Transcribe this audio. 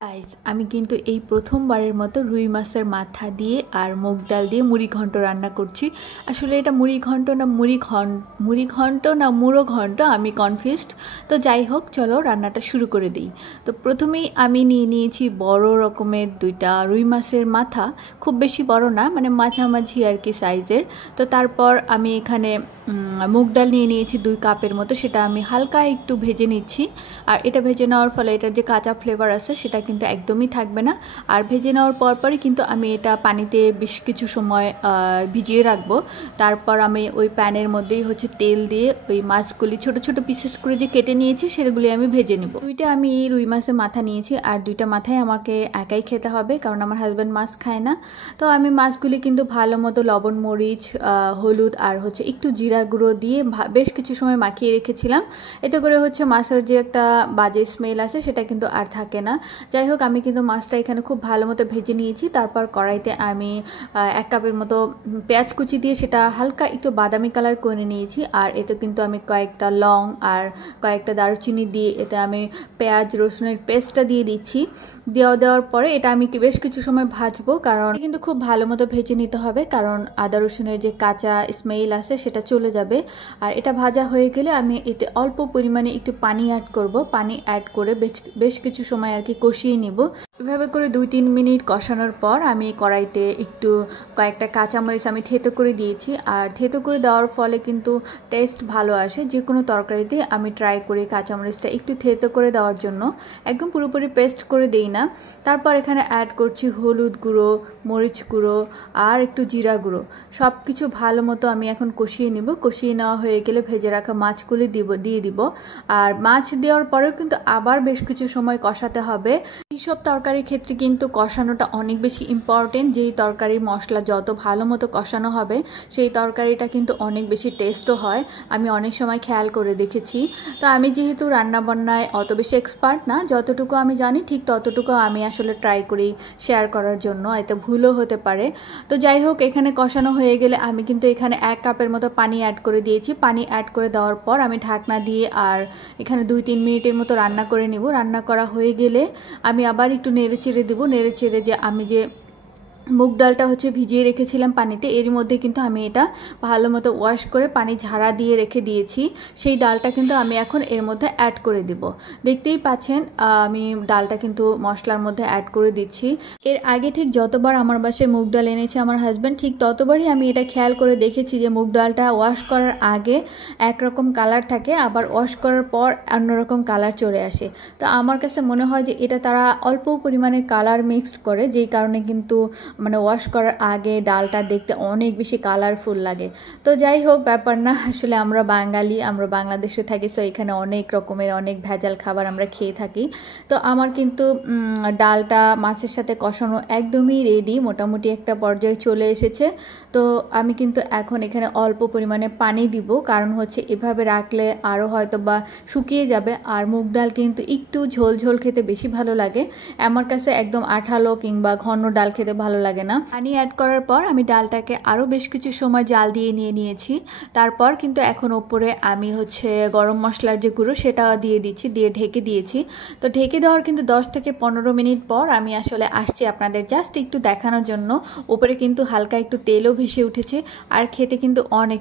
Guys আমি কিন্তু এই প্রথমবারের মতো রুই মাছের মাথা দিয়ে আর মুগ ডাল দিয়ে মুড়ি ঘন্ট রান্না করছি। আসলে এটা মুড়ি ঘন্ট না মুড়ি ঘন্ট না মুড়ো ঘন্ট, আমি কনফিউজড। তো যাই হোক, চলো রান্নাটা শুরু করে দিই। তো প্রথমেই আমি নিয়ে নিয়েছি বড় রকমের দুইটা রুই মাছের মাথা, খুব বেশি বড় না, মানে মাঝামাঝি আর কি সাইজের। তো তারপর আমি এখানে মুগ ডাল নিয়ে নিয়েছি 2 কাপের মতো, সেটা আমি হালকা একটু ভেজে নিচ্ছি। আর এটা ভেজে নেওয়ার ফলে এটার যে কাঁচা ফ্লেভার আছে সেটা কিন্তু একদমই থাকবে না। আর ভেজে নেওয়ার পরই কিন্তু আমি এটা পানিতে বেশ কিছু সময় ভিজিয়ে রাখবো। তারপর আমি ওই প্যানের মধ্যেই হচ্ছে তেল দিয়ে ওই মাছগুলি ছোট ছোট পিসেস করে যে কেটে নিয়েছি সেগুলি আমি ভেজে নেব। দুইটা আমি রুই মাছের মাথা নিয়েছি, আর দুইটা মাথায় আমাকে একাই খেতে হবে, কারণ আমার হাজব্যান্ড মাছ খায় না। তো আমি মাছগুলি কিন্তু ভালো মতো লবণ, মরিচ, হলুদ আর হচ্ছে একটু জিরা গুঁড়ো দিয়ে বেশ কিছু সময় মাখিয়ে রেখেছিলাম। এতে করে হচ্ছে মাছের যে একটা বাজে স্মেল আছে সেটা কিন্তু আর থাকে না। যাই হোক, আমি কিন্তু মাছটা এখানে খুব ভালো মতো ভেজে নিয়েছি। তারপর কড়াইতে আমি 1 কাপের মতো পেঁয়াজ কুচি দিয়ে সেটা হালকা একটু বাদামি কালার করে নিয়েছি। আর এতে কিন্তু আমি কয়েকটা লং আর কয়েকটা দারুচিনি দিয়ে এতে আমি পেঁয়াজ রসুনের পেস্টটা দিয়ে দিচ্ছি। দেওয়ার পরে এটা আমি বেশ কিছু সময় ভাজবো, কারণ কিন্তু খুব ভালো মতো ভেজে নিতে হবে, কারণ আদা রসুনের যে কাঁচা স্মেল আছে সেটা চলে যাবে। আর এটা ভাজা হয়ে গেলে আমি এতে অল্প পরিমাণে একটু পানি অ্যাড করব। পানি অ্যাড করে বেশ কিছু সময় আর কি কষিয়ে নিব। এভাবে করে 2-3 মিনিট কষানোর পর আমি কড়াইতে একটু কয়েকটা কাঁচামরিচ আমি থেতো করে দিয়েছি। আর থেতো করে দেওয়ার ফলে কিন্তু টেস্ট ভালো আসে। যে কোনো তরকারিতে আমি ট্রাই করি কাঁচামরিচটা একটু থেতো করে দেওয়ার জন্য, একদম পুরোপুরি পেস্ট করে দেই না। তারপর এখানে অ্যাড করছি হলুদ গুঁড়ো, মরিচ গুঁড়ো আর একটু জিরা গুঁড়ো। সব কিছু ভালো মতো আমি এখন কষিয়ে নিব। কষিয়ে নেওয়া হয়ে গেলে ভেজে রাখা মাছগুলি দিয়ে দিব। আর মাছ দেওয়ার পরেও কিন্তু আবার বেশ কিছু সময় কষাতে হবে। এইসব তরকারির ক্ষেত্রে কিন্তু কষানোটা অনেক বেশি ইম্পর্টেন্ট। যেই তরকারির মশলা যত ভালো মতো কষানো হবে সেই তরকারিটা কিন্তু অনেক বেশি টেস্টও হয়, আমি অনেক সময় খেয়াল করে দেখেছি। তো আমি যেহেতু রান্নাবান্নায় অত বেশি এক্সপার্ট না, যতটুকু আমি জানি ঠিক ততটুকু আমি আসলে ট্রাই করি শেয়ার করার জন্য, এতে ভুলও হতে পারে। তো যাই হোক, এখানে কষানো হয়ে গেলে আমি কিন্তু এখানে 1 কাপের মতো পানি অ্যাড করে দিয়েছি। পানি অ্যাড করে দেওয়ার পর আমি ঢাকনা দিয়ে আর এখানে 2-3 মিনিটের মতো রান্না করে নেব। রান্না করা হয়ে গেলে আমি আবার একটু নেড়ে চেড়ে দেবো। নেড়ে চেড়ে যে আমি যে মুগ ডালটা হচ্ছে ভিজিয়ে রেখেছিলাম পানিতে, এর মধ্যে কিন্তু আমি এটা ভালো মতো ওয়াশ করে পানি ঝাড়া দিয়ে রেখে দিয়েছি। সেই ডালটা কিন্তু আমি এখন এর মধ্যে অ্যাড করে দিব। দেখতেই পাচ্ছেন আমি ডালটা কিন্তু মশলার মধ্যে অ্যাড করে দিচ্ছি। এর আগে ঠিক যতবার আমার বাসায় মুগ ডাল এনেছে আমার হাজব্যান্ড, ঠিক ততবারই আমি এটা খেয়াল করে দেখেছি যে মুগ ডালটা ওয়াশ করার আগে একরকম কালার থাকে, আবার ওয়াশ করার পর অন্যরকম কালার চলে আসে। তো আমার কাছে মনে হয় যে এটা তারা অল্প পরিমাণে কালার মিক্সড করে, যেই কারণে কিন্তু মানে ওয়াশ করার আগে ডালটা দেখতে অনেক বেশি কালারফুল লাগে। তো যাই হোক, ব্যাপার না, আসলে আমরা বাঙালি, আমরা বাংলাদেশে থাকি, সো এখানে অনেক রকমের অনেক ভেজাল খাবার আমরা খেয়ে থাকি। তো আমার কিন্তু ডালটা মাছের সাথে কষানো একদমই রেডি, মোটামুটি একটা পর্যায়ে চলে এসেছে। তো আমি কিন্তু এখন এখানে অল্প পরিমাণে পানি দিব, কারণ হচ্ছে এভাবে রাখলে আরও হয়তো বা শুকিয়ে যাবে। আর মুগ ডাল কিন্তু একটু ঝোল ঝোল খেতে বেশি ভালো লাগে, আমার কাছে একদম আঠালো কিংবা ঘন ডাল খেতে ভালো লাগে না। পানি অ্যাড করার পর আমি ডালটাকে আরও বেশ কিছু সময় জাল দিয়ে নিয়েছি। তারপর কিন্তু এখন ওপরে আমি হচ্ছে গরম মশলার যে গুঁড়ো সেটা দিয়ে দিচ্ছি, দিয়ে ঢেকে দিয়েছি। তো ঢেকে দেওয়ার কিন্তু 10 থেকে 15 মিনিট পর আমি আসলে আসছি আপনাদের জাস্ট একটু দেখানোর জন্য। ওপরে কিন্তু হালকা একটু তেলও ভেসে উঠেছে, আর খেতে কিন্তু অনেক